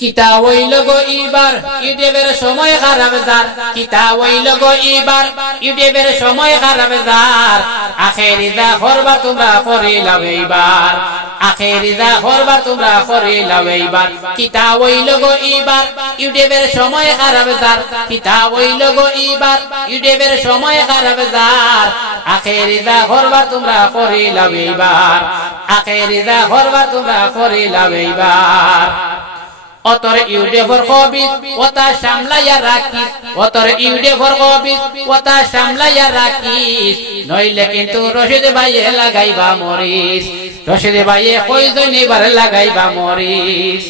কিতা হইল গো এবার ইউটিউবের সময় খারাপ যার কিতা হইল গো এবার ইউটিউবের সময় খারাপ যার আখেরি যা করবা তোমরা করিলাম এইবার আখেরি যা করবা তোমরা করিলাম এইবার কিতা হইল গো এবার ইউটিউবের সময় খারাপ যার কিতা হইল গো এবার ইউটিউবের সময় খারাপ যার আখেরি যা করবা তোমরা করিলাম এইবার আখেরি যা করবা তোমরা করিলাম এইবার অতর ইউটিউবের কবিত ওটা সামলাইয়া রাখিস অতর ইউটিউবের কবিত ওটা সামলাইয়া রাখিস নইলে কিন্তু রশিদ ভাইয়ে লাগাইবা মরিস রশিদ ভাইয়ে কয়জন এবার লাগাইবা মরিস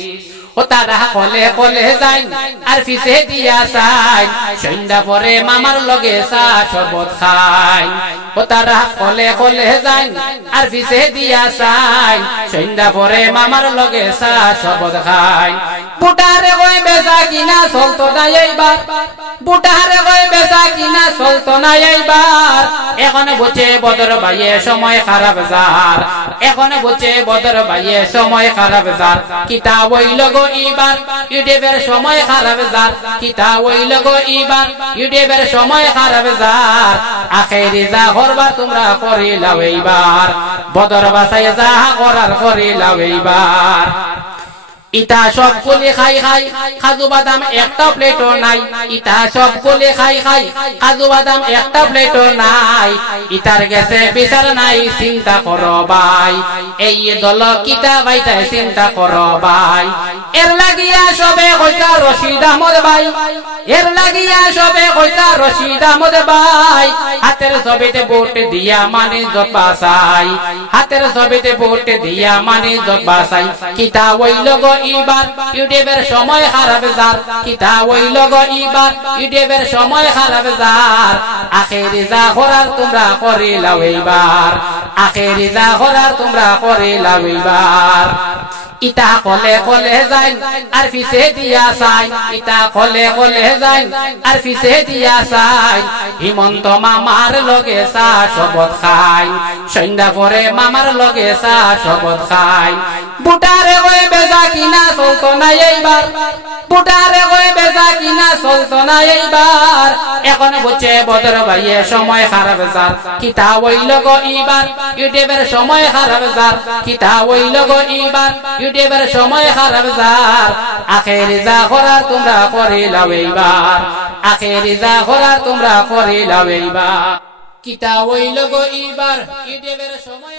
ও তারা কলে কলে যাই আর পিছে দিয়া চাই সন্ধ্যা পরে মামার লগে চা শরবত খাই ও তারা কলে কলে যাই আর পিছে দিয়া চাই সন্ধ্যা পরে মামার লগে চা শরবত খাই বুটারে কই বেচা কিনা চলতো না এইবার বুটারে কই বেচা কিনা চলতো না এইবার এখন বুঝে বদর ভাইয়ে সময় খারাপ যার এখন বুঝে বদর ভাইয়ে সময় খারাপ যার কিতা হইল গো এবার ইউটিউবের সময় খারাপ যার কিতা হইল গো এবার ইউটিউবের সময় খারাপ যার আখেরি যা করবা তোমরা করিলাও এইবার বদর বাসায় যা করার করিলাও এইবার ইতা সব গুলি খাই খাই কাজু বাদাম একটা প্লেটও নাই ইতা সব গুলি খাই খাই কাজু বাদাম একটা প্লেটও নাই ইতার গেছে বিচার নাই চিন্তা করো ভাই এই দল কিতা ভাইটাই চিন্তা করো ভাই এর লাগিয়া সবে কইতা রশিদ আহমদ ভাই এর লাগিয়া সবে কইতা রশিদ আহমদ ভাই হাতের ছবিতে ভোট দিয়া মানে জবাসাই হাতের ছবিতে ভোট দিয়া মানে জবাসাই কিতা হইল গো এবার ইউটিউবের সময় খারাপ যার কিতা হইল গো এবার ইউটিউবের সময় খারাপ যার আখেরি যা করার তোমরা করিলাও এইবার আখেরি যা করার তোমরা করিলাও এইবার ইতা কলে কলে যাই আর পিছে দিয়া চাই ইতা কলে কলে যাই আর পিছে দিয়া চাই হিমন্ত মামার লগে চা শরবত খাই সন্ধ্যা পরে মামার লগে চা শরবত খাই বুটারে কই বেচা কিনা চলতো না এইবার বুটারে কই বেচা কিনা চলতো না এইবার এখন বুঝে বদর ভাইয়ে সময় খারাপ যার কিতা হইল গো এবার ইউটিউবের সময় খারাপ যার কিতা হইল গো এবার ইউটিউবের সময় খারাপ যার আখেরি যা করার তোমরা করিলাও এইবার আখেরি যা করার তোমরা করিলাও এইবার কিতা হইল গো এবার ইউটিউবের সময়